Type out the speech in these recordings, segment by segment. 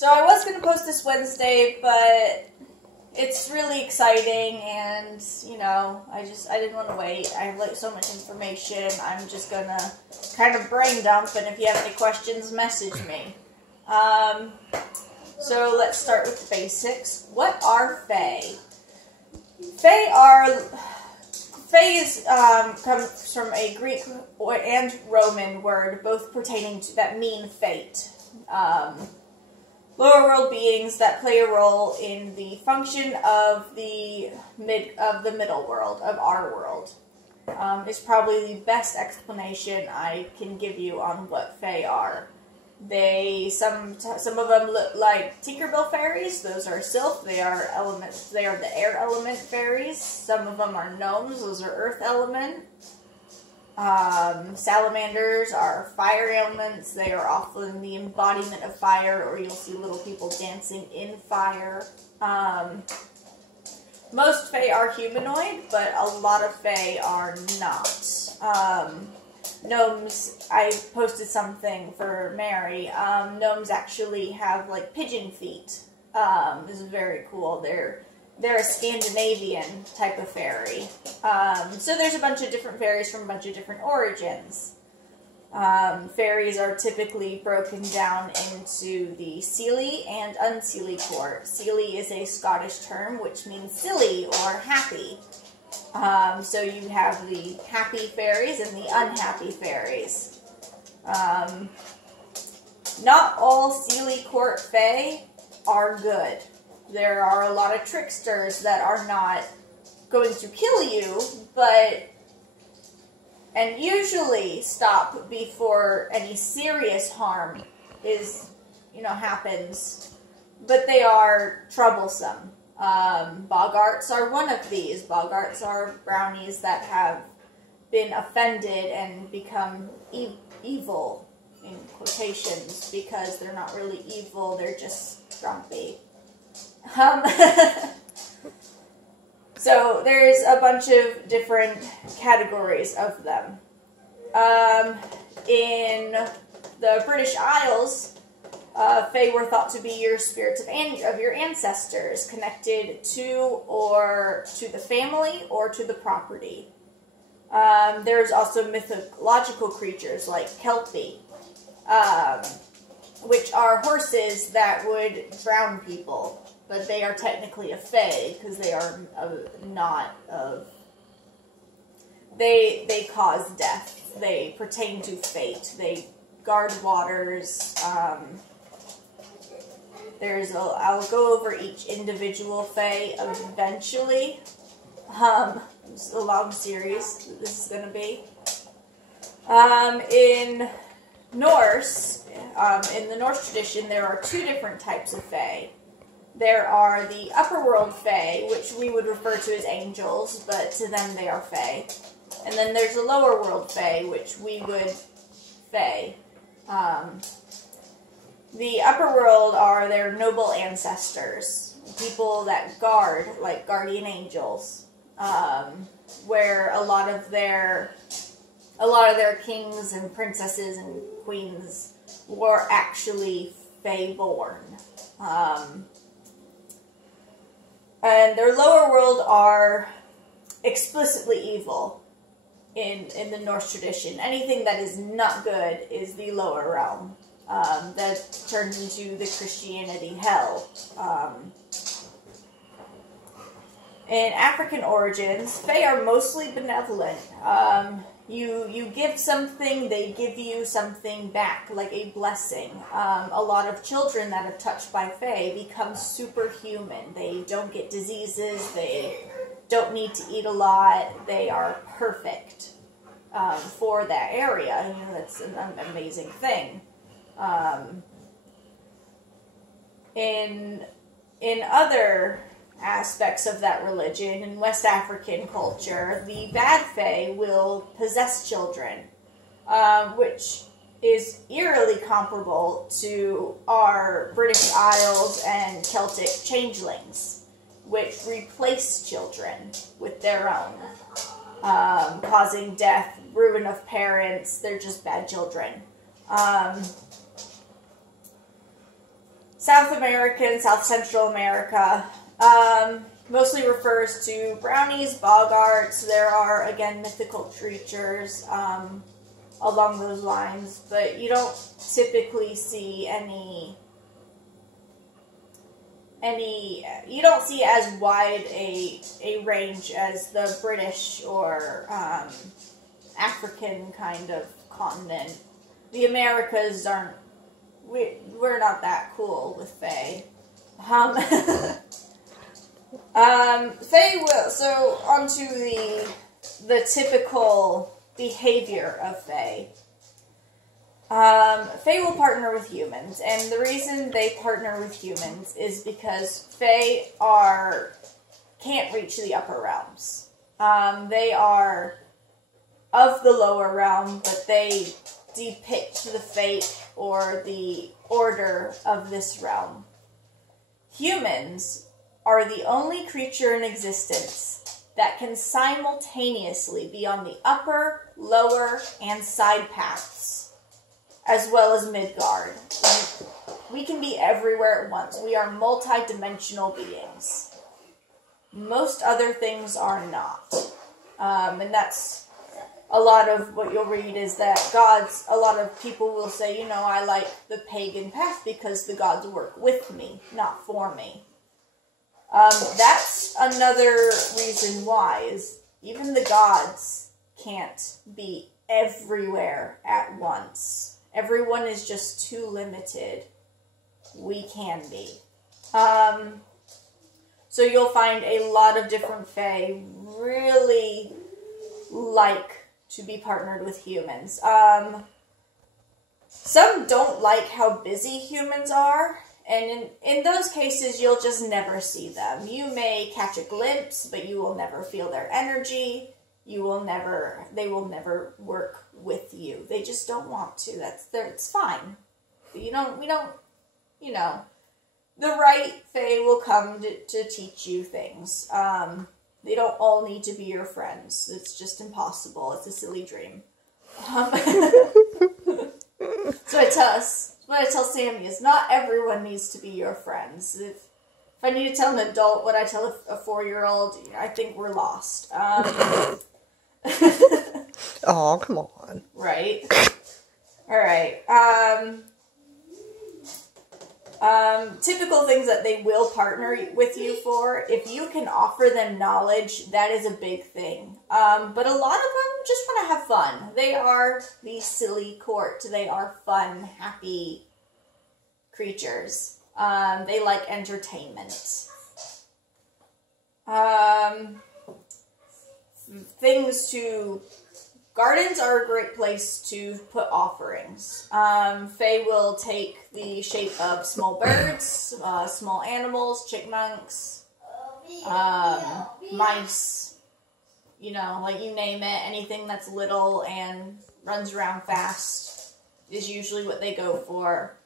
So I was going to post this Wednesday, but it's really exciting, and, you know, I didn't want to wait. I have, like, so much information. I'm just going to kind of brain dump, and if you have any questions, message me. So let's start with the basics. What are Fae? Fae comes from a Greek and Roman word, both pertaining to that mean fate. Lower world beings that play a role in the function of the middle world, of our world, is probably the best explanation I can give you on what Fae are. Some of them look like Tinkerbell fairies. Those are sylph. They are elements. They are the air element fairies. Some of them are gnomes. Those are earth element. Salamanders are fire elements. They are often the embodiment of fire, or you'll see little people dancing in fire. Most Fae are humanoid, but a lot of Fae are not. Gnomes, I posted something for Mary. Gnomes actually have, like, pigeon feet. This is very cool. They're a Scandinavian type of fairy. So there's a bunch of different fairies from a bunch of different origins. Fairies are typically broken down into the Seelie and Unseelie court. Seelie is a Scottish term which means silly or happy. So you have the happy fairies and the unhappy fairies. Not all Seelie court Fae are good. There are a lot of tricksters that are not going to kill you, and usually stop before any serious harm happens, but they are troublesome. Boggarts are one of these. Boggarts are brownies that have been offended and become evil, in quotations, because they're not really evil, they're just grumpy. So there's a bunch of different categories of them. In the British Isles, Fae were thought to be your spirits of your ancestors, connected to the family or to the property. There's also mythological creatures like Kelpie, which are horses that would drown people, but they are technically a Fae because they are not of. They cause death. They pertain to fate. They guard waters. I'll go over each individual Fae eventually. It's a long series this is going to be. In the Norse tradition, there are two different types of Fae. There are the upper world Fae, which we would refer to as angels, but to them they are Fae. And then there's the lower world Fae, which we would Fae. The upper world are their noble ancestors, people that guard, like guardian angels, where a lot of their kings and princesses and queens were actually Fae-born. And their lower world are explicitly evil in the Norse tradition. Anything that is not good is the lower realm. That turns into the Christianity hell. In African origins, Fae are mostly benevolent. You give something, they give you something back, like a blessing. A lot of children that are touched by Fae become superhuman. They don't get diseases, they don't need to eat a lot, they are perfect for that area. You know, that's an amazing thing. In other aspects of that religion, in West African culture, the bad Fae will possess children, which is eerily comparable to our British Isles and Celtic changelings, which replace children with their own, causing death, ruin of parents. They're just bad children. South America and South Central America. Mostly refers to brownies, boggarts. There are, again, mythical creatures along those lines, but you don't typically see you don't see as wide a range as the British or African kind of continent. The Americas aren't, we're not that cool with Fae. Fae will, so onto the typical behavior of Fae. Fae will partner with humans, and the reason they partner with humans is because Fae can't reach the upper realms. They are of the lower realm, but they depict the fate or the order of this realm. Humans are the only creature in existence that can simultaneously be on the upper, lower, and side paths, as well as Midgard. We can be everywhere at once. We are multi-dimensional beings. Most other things are not. And that's a lot of what you'll read is that gods, a lot of people will say, I like the pagan path because the gods work with me, not for me. That's another reason why, is even the gods can't be everywhere at once. Everyone is just too limited. We can be. So you'll find a lot of different Fae really like to be partnered with humans. Some don't like how busy humans are, and in those cases, you'll just never see them. You may catch a glimpse, but you will never feel their energy. They will never work with you. They just don't want to. It's fine. But the right Fae will come to teach you things. They don't all need to be your friends. It's just impossible. It's a silly dream. So what I tell Sammy is not everyone needs to be your friends. If I need to tell an adult what I tell a 4-year-old, I think we're lost. Oh, come on. Right. All right. Typical things that they will partner with you for, if you can offer them knowledge, that is a big thing. But a lot of them just want to have fun. They are the silly court. They are fun, happy creatures. They like entertainment. Gardens are a great place to put offerings. Fae will take the shape of small birds, small animals, chipmunks, mice, you name it. Anything that's little and runs around fast is usually what they go for.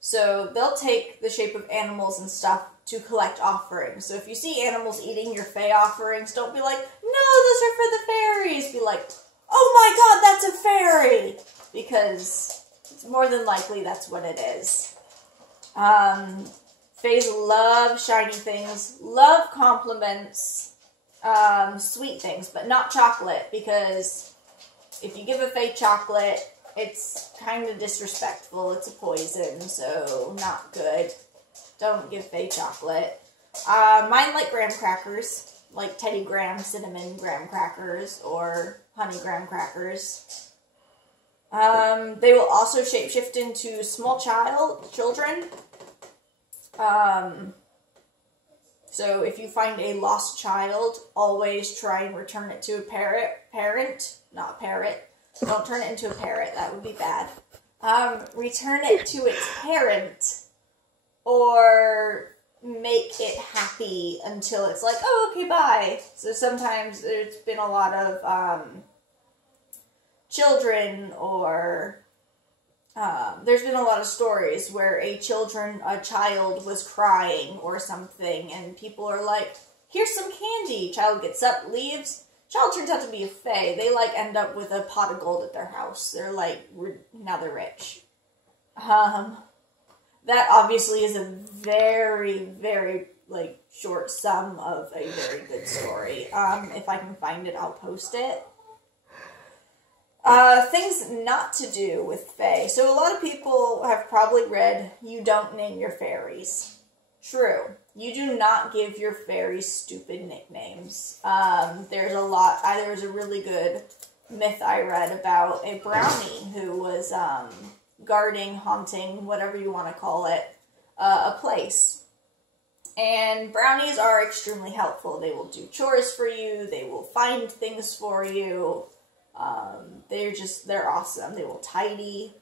So they'll take the shape of animals and stuff to collect offerings. So if you see animals eating your Fae offerings, don't be like, no, those are for the fairies. Be like, oh my god, that's a fairy! Because it's more than likely that's what it is. Faes love shiny things, love compliments, sweet things, but not chocolate, because if you give a Fae chocolate, it's kind of disrespectful. It's a poison, so not good. Don't give Fae chocolate. Mine like graham crackers, like Teddy Graham cinnamon graham crackers or honey graham crackers. They will also shapeshift into small children. So if you find a lost child, always try and return it to a parent, not parrot. Don't turn it into a parrot, that would be bad. Return it to its parent, or make it happy until it's like, oh, okay, bye. So sometimes there's been a lot of children, or there's been a lot of stories where a child was crying or something, and people are like, here's some candy. Child gets up, leaves. Child turns out to be a Fae. They end up with a pot of gold at their house. They're like, now they're rich. That obviously is a very, very, like, short sum of a very good story. If I can find it, I'll post it. Things not to do with fae. So a lot of people have probably read, you don't name your fairies. True. You do not give your fairies stupid nicknames. There's a really good myth I read about a brownie who was, guarding, haunting, whatever you want to call it, a place. And brownies are extremely helpful. They will do chores for you. They will find things for you. They're awesome. They will tidy,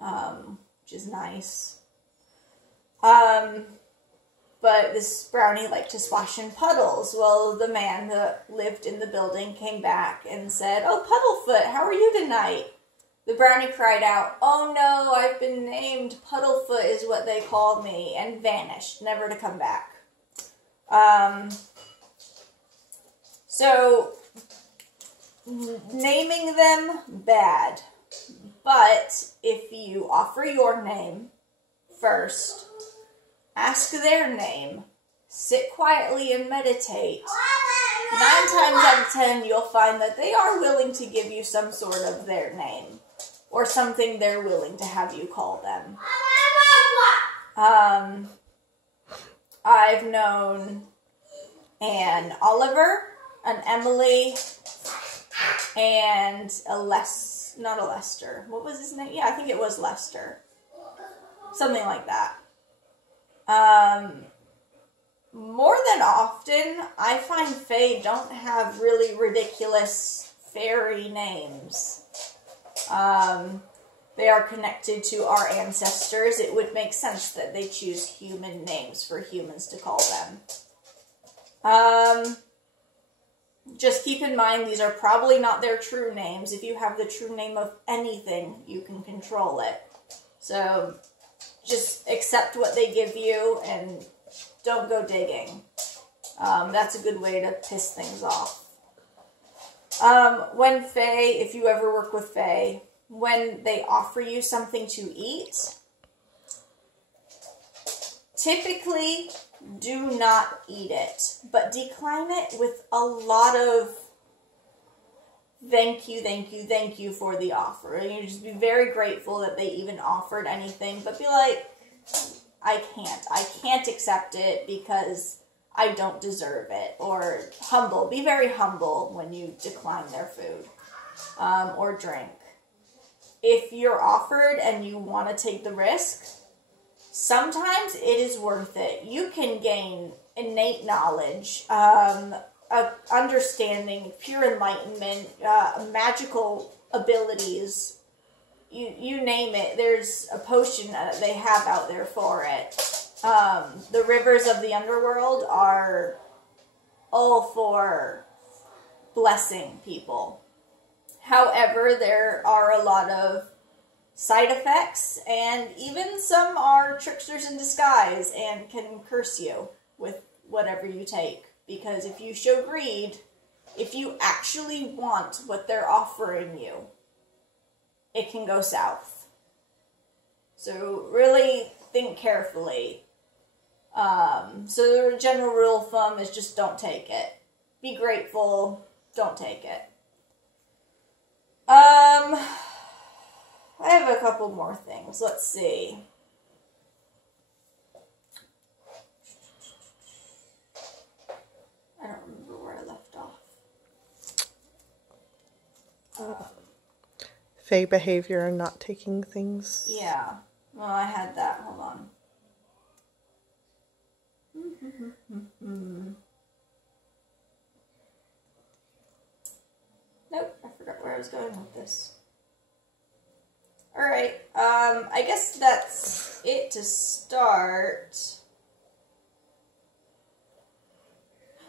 which is nice. But this brownie liked to splash in puddles. Well, the man that lived in the building came back and said, "Oh, Puddlefoot, how are you tonight?" The brownie cried out, "Oh no, I've been named Puddlefoot is what they called me," and vanished, never to come back. So, naming them, bad. But if you offer your name first, ask their name, sit quietly and meditate, 9 times out of 10 you'll find that they are willing to give you some sort of their name. Or something they're willing to have you call them. I've known an Oliver, an Emily, and not a Lester. What was his name? Yeah, I think it was Lester. Something like that. More than often, I find fae don't have really ridiculous fairy names. They are connected to our ancestors. It would make sense that they choose human names for humans to call them. Just keep in mind, these are probably not their true names. If you have the true name of anything, you can control it. So, just accept what they give you and don't go digging. That's a good way to piss things off. When fae, if you ever work with fae, when they offer you something to eat, typically do not eat it, but decline it with a lot of thank you for the offer. And you just be very grateful that they even offered anything, but be like, I can't accept it because I don't deserve it. Or humble. Be very humble when you decline their food or drink. If you're offered and you want to take the risk, sometimes it is worth it. You can gain innate knowledge, understanding, pure enlightenment, magical abilities. You name it. There's a potion that they have out there for it. The rivers of the underworld are all for blessing people. However, there are a lot of side effects, and even some are tricksters in disguise and can curse you with whatever you take. Because if you show greed, if you actually want what they're offering you, it can go south. So really think carefully. So the general rule of thumb is just don't take it. Be grateful, don't take it. I have a couple more things. Let's see. I don't remember where I left off. Fae behavior and not taking things. Yeah. Well, I had that. Hold on. Nope, I forgot where I was going with this. Alright, I guess that's it to start.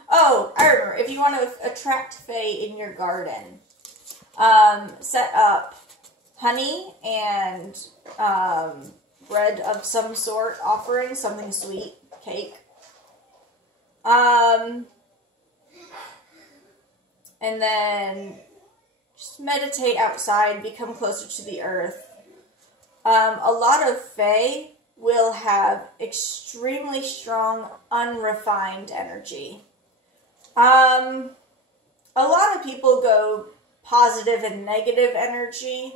Oh, I remember. If you want to attract fae in your garden, set up honey and bread of some sort, offering something sweet, cake. And then just meditate outside, become closer to the earth. A lot of fae will have extremely strong, unrefined energy. A lot of people go positive and negative energy.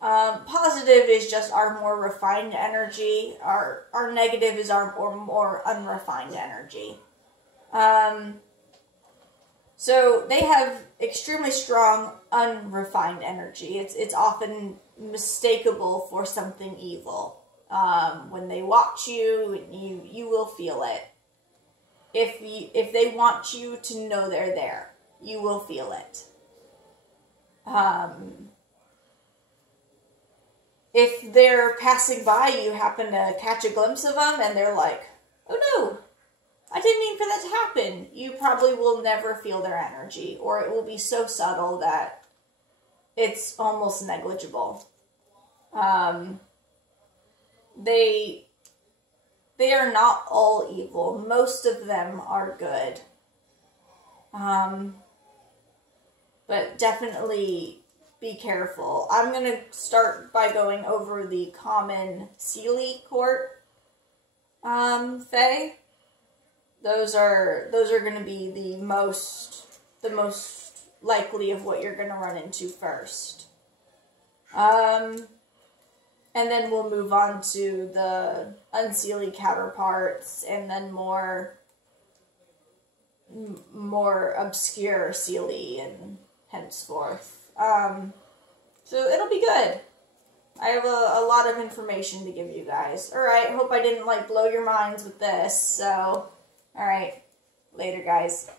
Positive is just our more refined energy. Our negative is our more unrefined energy. So they have extremely strong, unrefined energy. It's often mistakable for something evil. When they watch you, you will feel it. If they want you to know they're there, you will feel it. If they're passing by, you happen to catch a glimpse of them, and they're like, "Oh no, I didn't mean for that to happen." You probably will never feel their energy, or it will be so subtle that it's almost negligible. They are not all evil. Most of them are good. But definitely be careful. I'm going to start by going over the common Seelie Court fae. Those are going to be the most likely of what you're going to run into first. And then we'll move on to the unseelie counterparts, and then more obscure Seelie and henceforth. So it'll be good. I have a lot of information to give you guys. Alright, hope I didn't blow your minds with this. So, alright, later guys.